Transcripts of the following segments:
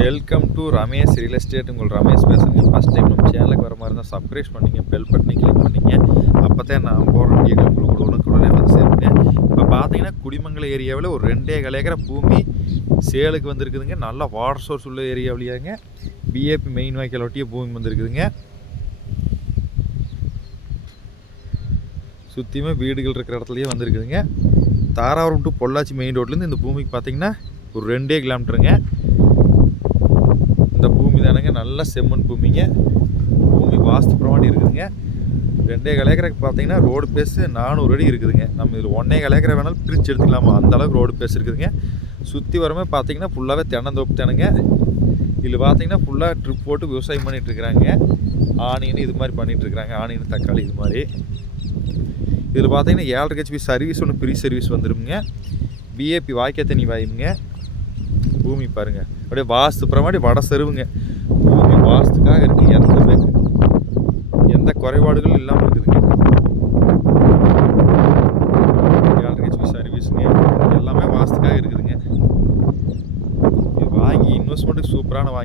Welcome to Ramesh real estate. உங்கள் ரமேஷ் பேசுகிறேங்க. First time நம்ம சேனலுக்கு வர மாதிரி இருந்தால் சப்ஸ்கிரைப் பண்ணிங்க, பெல் பட்டனை கிளிக் பண்ணிங்க. அப்போ தான் நான் போகிற வீடியோக்கள் உங்களுக்கு உடனுக்குடனே வந்து சேருங்க. இப்போ பார்த்தீங்கன்னா குடிமங்கலம் ஏரியாவில் ஒரு 2.25 ஏக்கர் பூமி சேலுக்கு வந்துருக்குதுங்க. நல்லா வாட்டர் சோர்ஸ் உள்ள ஏரியாவிலேயாங்க. பிஏபி மெயின் வாய்க்கால் ஒட்டிய பூமி வந்துருக்குதுங்க. சுற்றியுமே வீடுகள் இருக்கிற இடத்துலையே வந்துருக்குதுங்க. தாராபுரம் டு பொள்ளாச்சி மெயின் ரோட்லேருந்து இந்த பூமிக்கு பார்த்தீங்கன்னா ஒரு 2 கிலோமீட்டருங்க. இந்த பூமி தானுங்க நல்ல செம்மண் பூமிங்க. பூமி வாஸ்து பிரமாண்டி இருக்குதுங்க. 2.25 ஏக்கருக்கு பார்த்தீங்கன்னா ரோடு பேஸ் 400 அடி இருக்குதுங்க. நம்ம இதில் 1.25 ஏக்கரை வேணாலும் பிரித்து எடுத்துக்கலாமா, அந்த அளவுக்கு ரோடு பேஸ் இருக்குதுங்க. சுற்றி வரமே பார்த்தீங்கன்னா ஃபுல்லாகவே தென்னந்தோப்பு தானுங்க. இதில் பார்த்தீங்கன்னா ஃபுல்லாக ட்ரிப் போட்டு விவசாயம் பண்ணிகிட்ருக்குறாங்க. ஆனியன் இது மாதிரி பண்ணிகிட்ருக்குறாங்க. ஆனியன் தக்காளி இது மாதிரி. இதில் பார்த்தீங்கன்னா 7.5 HP சர்வீஸ் ஒன்று ஃப்ரீ சர்வீஸ் வந்துடுங்க. பிஏபி வாய்க்கா தண்ணி வாயுங்க. பூமி பாருங்கள் அப்படியே வாஸ்து பிரமாடி வட செருவுங்க. பூமி வாஸ்துக்காக இருக்குது. எந்த குறைபாடுகளும் இல்லாமல் இருக்குதுங்க. 7.5 HP சர்வீஸுங்க. எல்லாமே வாஸ்துக்காக இருக்குதுங்க. இது வாங்கி இன்வெஸ்ட்மெண்ட்டுக்கு சூப்பரான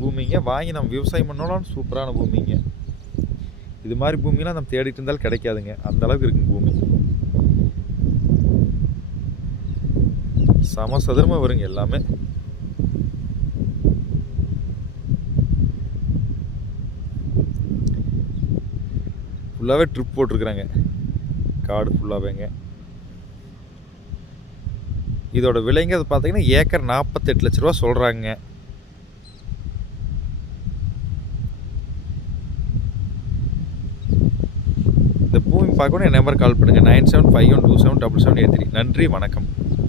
பூமிங்க. வாங்கி நம்ம விவசாயம் பண்ணாலும் சூப்பரான பூமிங்க. இது மாதிரி பூமியெலாம் நம்ம தேடிட்டு இருந்தாலும் கிடைக்காதுங்க. அந்த அளவுக்கு இருக்குங்க பூமி. சமசதுரமாக வருங்க எல்லாமே. ஃபுல்லாகவே ட்ரிப் போட்டிருக்குறாங்க. காடு ஃபுல்லாகவேங்க. இதோட விலைங்க அது பார்த்தீங்கன்னா ஏக்கர் 48 லட்ச ரூபா சொல்கிறாங்க. இந்த பூமி பார்க்கணும் என் நம்பர் கால் பண்ணுங்கள். 9751277783. நன்றி, வணக்கம்.